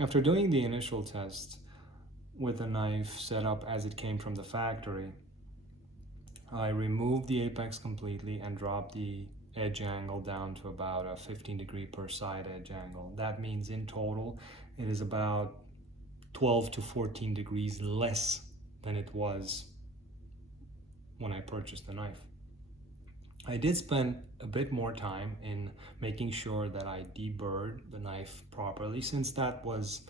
After doing the initial test with the knife set up as it came from the factory, I removed the apex completely and dropped the edge angle down to about a 15 degree per side edge angle. That means in total it is about 12 to 14 degrees less than it was when I purchased the knife. I did spend a bit more time in making sure that I deburred the knife properly, since that was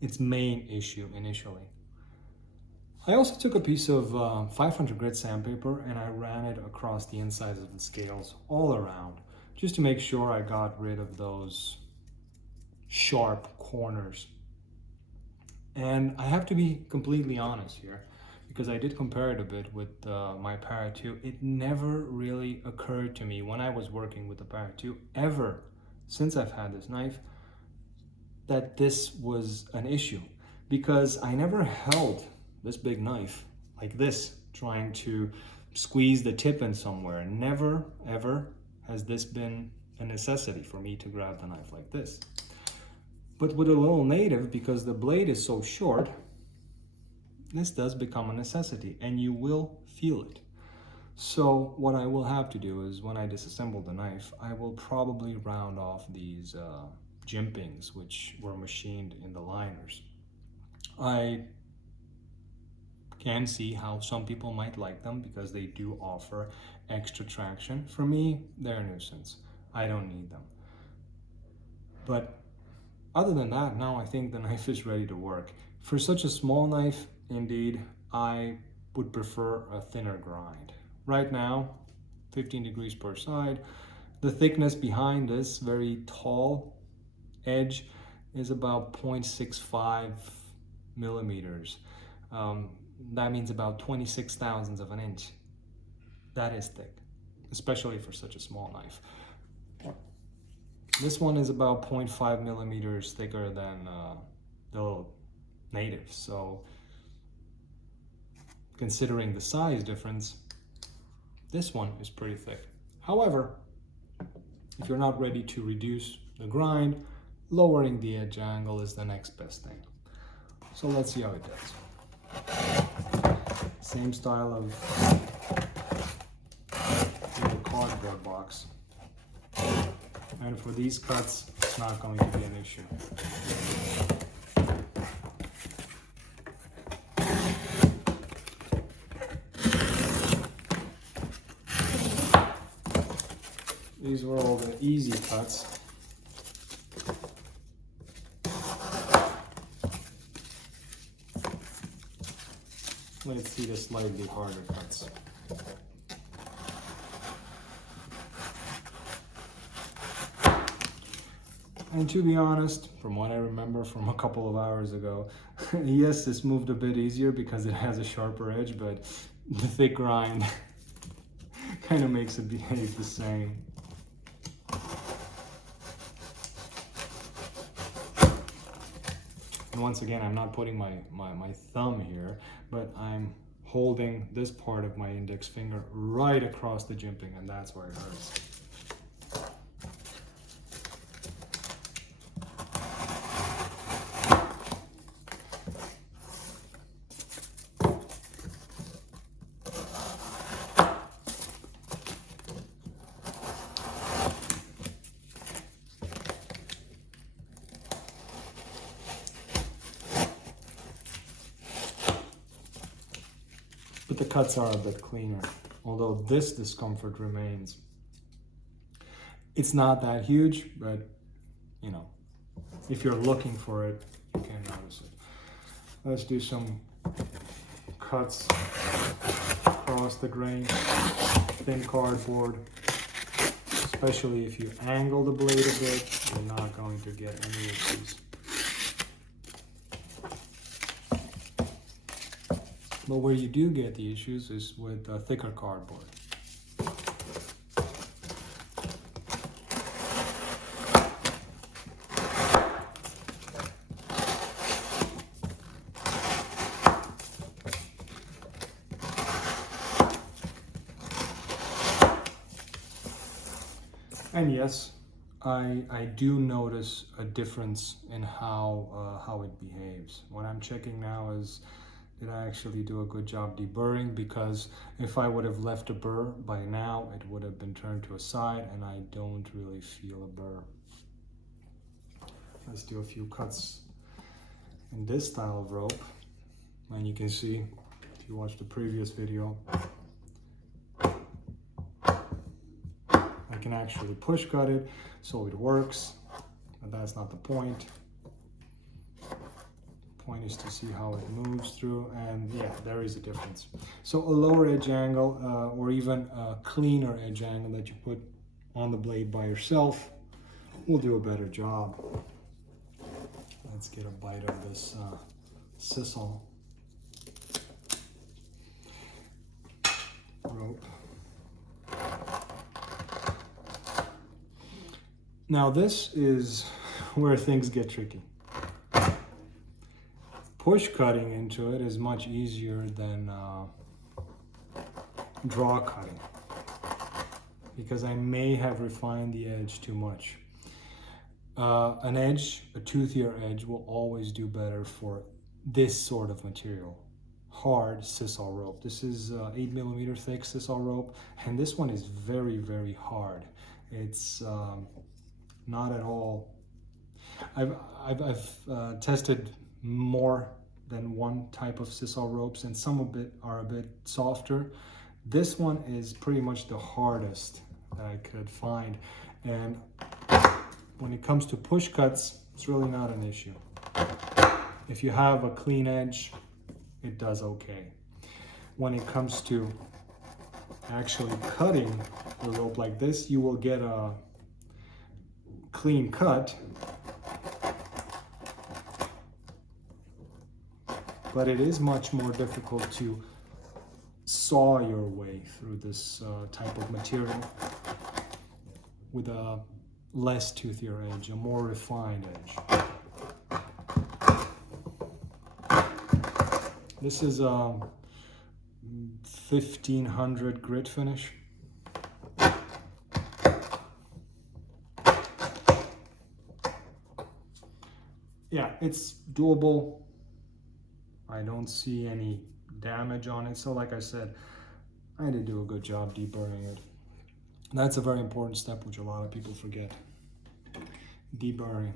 its main issue initially. I also took a piece of 500 grit sandpaper and I ran it across the insides of the scales all around, just to make sure I got rid of those sharp corners. And I have to be completely honest here, because I did compare it a bit with my Para 2. It never really occurred to me when I was working with the Para 2, ever since I've had this knife, that this was an issue, because I never held this big knife like this, trying to squeeze the tip in somewhere. Never, ever has this been a necessity for me to grab the knife like this. But with a little native, because the blade is so short, this does become a necessity, and you will feel it. So what I will have to do is, when I disassemble the knife, I will probably round off these jimpings, which were machined in the liners. I can see how some people might like them because they do offer extra traction. For me, they're a nuisance. I don't need them. But other than that, now I think the knife is ready to work. For such a small knife, indeed, I would prefer a thinner grind. Right now, 15 degrees per side. The thickness behind this very tall edge is about 0.65 millimeters. That means about 26 thousandths of an inch. That is thick, especially for such a small knife. This one is about 0.5 millimeters thicker than the little native. So considering the size difference, this one is pretty thick. However, if you're not ready to reduce the grind, lowering the edge angle is the next best thing. So let's see how it does. Same style of little cardboard box. And for these cuts, it's not going to be an issue. These were all the easy cuts. Let's see the slightly harder cuts. And to be honest, from what I remember from a couple of hours ago, yes, this moved a bit easier because it has a sharper edge, but the thick grind kind of makes it behave the same. And once again, I'm not putting my thumb here, but I'm holding this part of my index finger right across the jimping, and that's where it hurts. But the cuts are a bit cleaner, although this discomfort remains. It's not that huge, but you know, if you're looking for it, you can notice it. Let's do some cuts across the grain, thin cardboard. Especially if you angle the blade a bit, you're not going to get any issues. But where you do get the issues is with thicker cardboard. And yes, I do notice a difference in how it behaves. What I'm checking now is, did I actually do a good job deburring? Because if I would have left a burr by now, it would have been turned to a side, and I don't really feel a burr. Let's do a few cuts in this style of rope. And you can see, if you watched the previous video, I can actually push cut it, so it works, but that's not the point. The point is to see how it moves through, and yeah, there is a difference. So a lower edge angle, or even a cleaner edge angle that you put on the blade by yourself will do a better job. Let's get a bite of this sisal rope. Now this is where things get tricky. Push cutting into it is much easier than draw cutting, because I may have refined the edge too much. An edge, a toothier edge, will always do better for this sort of material. Hard sisal rope. This is 8mm thick sisal rope, and this one is very, very hard. It's not at all. I've tested more than one type of sisal ropes, and some of it are a bit softer. This one is pretty much the hardest that I could find, and when it comes to push cuts, it's really not an issue. If you have a clean edge, it does okay. When it comes to actually cutting the rope like this, you will get a clean cut, but it is much more difficult to saw your way through this type of material with a less toothier edge, a more refined edge. This is a 1500 grit finish. Yeah, it's doable. I don't see any damage on it. So like I said, I did do a good job deburring it. That's a very important step which a lot of people forget. Deburring.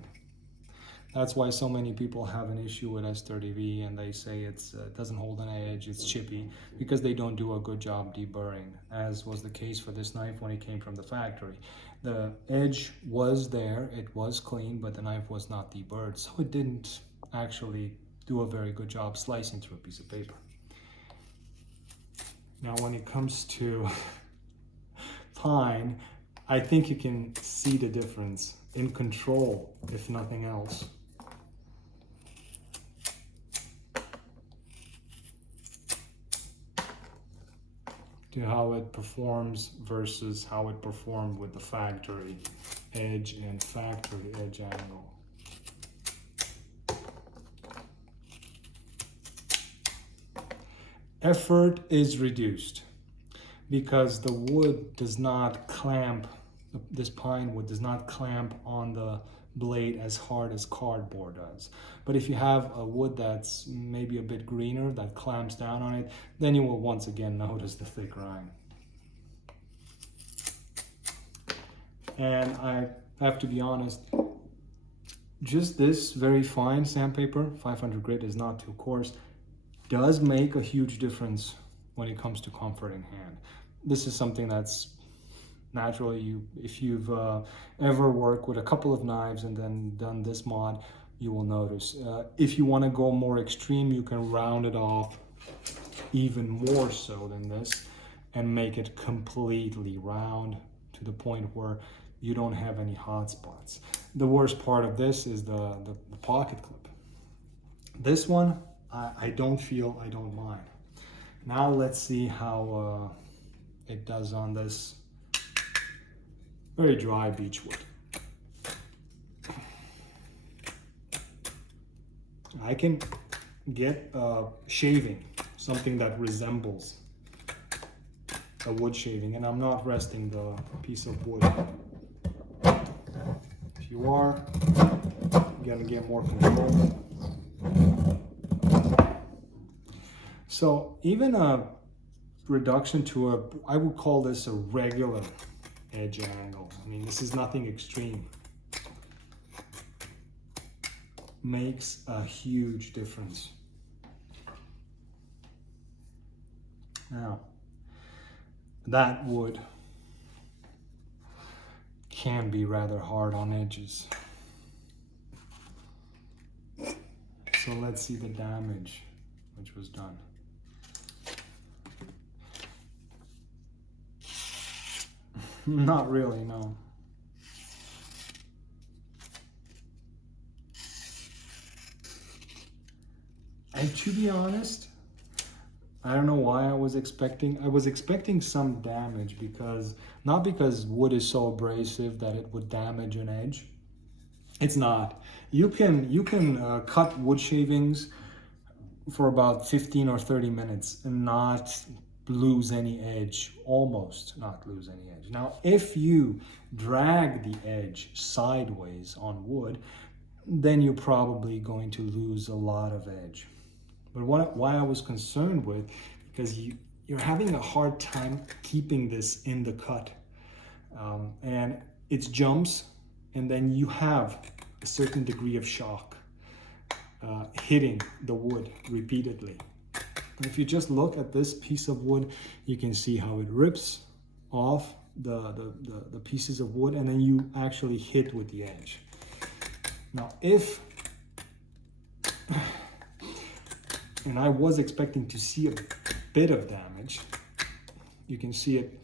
That's why so many people have an issue with S30V, and they say it doesn't hold an edge, it's chippy, because they don't do a good job deburring, as was the case for this knife when it came from the factory. The edge was there, it was clean, but the knife was not deburred, so it didn't actually do a very good job slicing through a piece of paper. Now when it comes to pine, I think you can see the difference in control, if nothing else. To how it performs versus how it performed with the factory edge and factory edge angle. Effort is reduced because the wood does not clamp, this pine wood does not clamp on the blade as hard as cardboard does. But if you have a wood that's maybe a bit greener that clamps down on it, then you will once again notice the thick rind. And I have to be honest, just this very fine sandpaper, 500 grit is not too coarse, does make a huge difference when it comes to comfort in hand. This is something that's naturally, if you've ever worked with a couple of knives and then done this mod, you will notice. If you want to go more extreme, you can round it off even more so than this and make it completely round to the point where you don't have any hot spots. The worst part of this is the pocket clip. This one, I don't mind. Now let's see how it does on this very dry beech wood. I can get shaving, something that resembles a wood shaving, and I'm not resting the piece of wood. you are, you're gonna get more control. So even a reduction to a, I would call this a regular edge angle. I mean, this is nothing extreme. Makes a huge difference. Now, that wood can be rather hard on edges. So let's see the damage which was done. Not really, no. And to be honest, I don't know why I was expecting some damage, because not because wood is so abrasive that it would damage an edge. It's not. You can cut wood shavings for about 15 or 30 minutes and not lose any edge, almost not lose any edge. Now, if you drag the edge sideways on wood, then you're probably going to lose a lot of edge. But why I was concerned with, because you're having a hard time keeping this in the cut. And it jumps, and then you have a certain degree of shock hitting the wood repeatedly. If you just look at this piece of wood, you can see how it rips off the pieces of wood, and then you actually hit with the edge. Now, and I was expecting to see a bit of damage. You can see it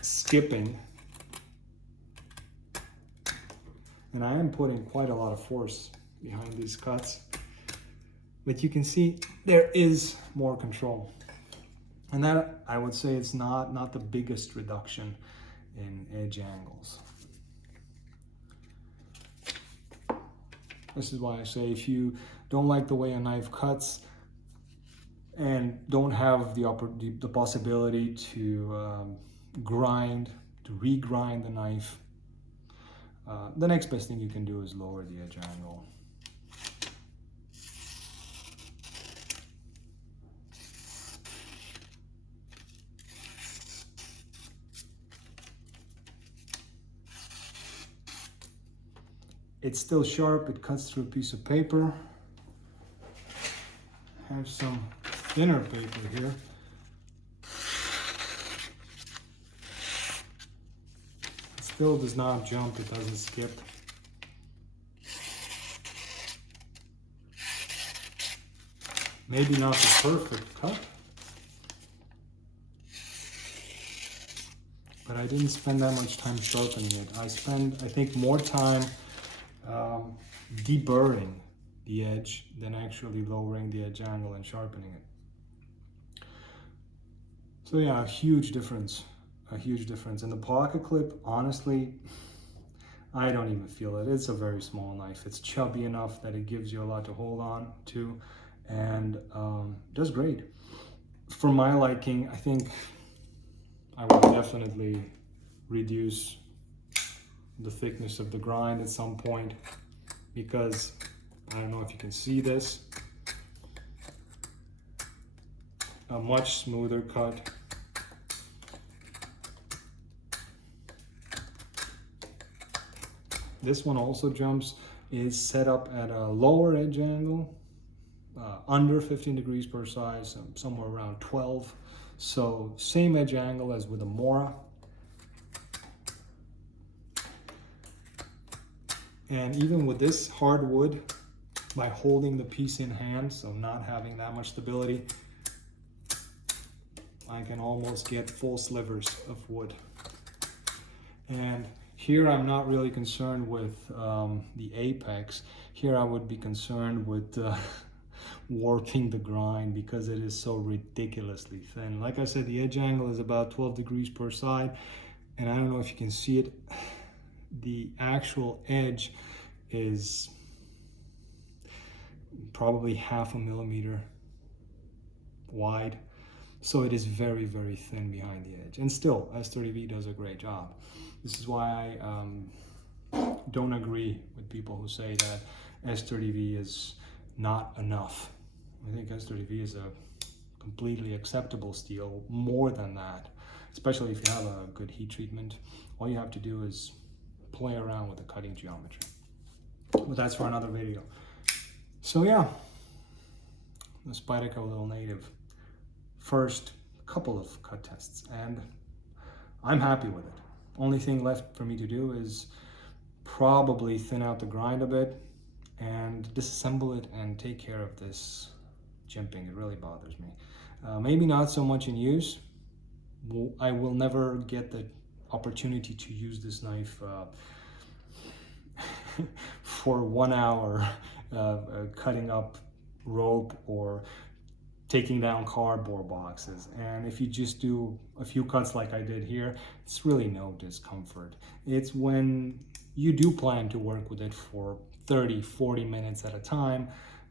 skipping. And I am putting quite a lot of force behind these cuts. But you can see there is more control. And that, I would say, it's not the biggest reduction in edge angles. This is why I say, if you don't like the way a knife cuts and don't have the possibility to regrind the knife, the next best thing you can do is lower the edge angle. It's still sharp, it cuts through a piece of paper. I have some thinner paper here. It still does not jump, it doesn't skip. Maybe not the perfect cut, but I didn't spend that much time sharpening it. I spent, I think, more time deburring the edge than actually lowering the edge angle and sharpening it. So yeah, a huge difference. And the pocket clip, honestly, I don't even feel it. It's a very small knife. It's chubby enough that it gives you a lot to hold on to, and does great. For my liking, I think I will definitely reduce the thickness of the grind at some point, because I don't know if you can see this, a much smoother cut. This one also jumps, is set up at a lower edge angle, under 15 degrees per size, somewhere around 12. So same edge angle as with a Mora. And even with this hardwood, by holding the piece in hand, so not having that much stability, I can almost get full slivers of wood. And here I'm not really concerned with the apex. Here I would be concerned with warping the grind, because it is so ridiculously thin. Like I said, the edge angle is about 12 degrees per side, and I don't know if you can see it, the actual edge is probably 0.5 millimeter wide, so it is very, very thin behind the edge. And still, S30V does a great job. This is why don't agree with people who say that S30V is not enough. I think S30V is a completely acceptable steel, more than that, especially if you have a good heat treatment. All you have to do is play around with the cutting geometry. But that's for another video. So yeah, the Spyderco Little Native. First couple of cut tests, and I'm happy with it. Only thing left for me to do is probably thin out the grind a bit and disassemble it and take care of this jimping. It really bothers me. Maybe not so much in use. I will never get the opportunity to use this knife for 1 hour cutting up rope or taking down cardboard boxes. And if you just do a few cuts like I did here, it's really no discomfort. It's when you do plan to work with it for 30-40 minutes at a time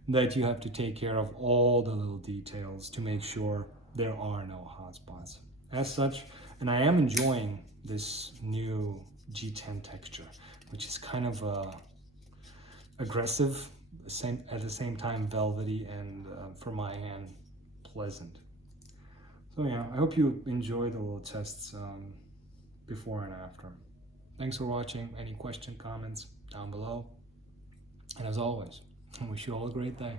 that you have to take care of all the little details to make sure there are no hot spots. As such, and I am enjoying this new G10 texture, which is kind of aggressive, at the same time velvety, and for my hand, pleasant. So yeah, I hope you enjoy the little tests before and after. Thanks for watching. Any question, comments down below. And as always, I wish you all a great day.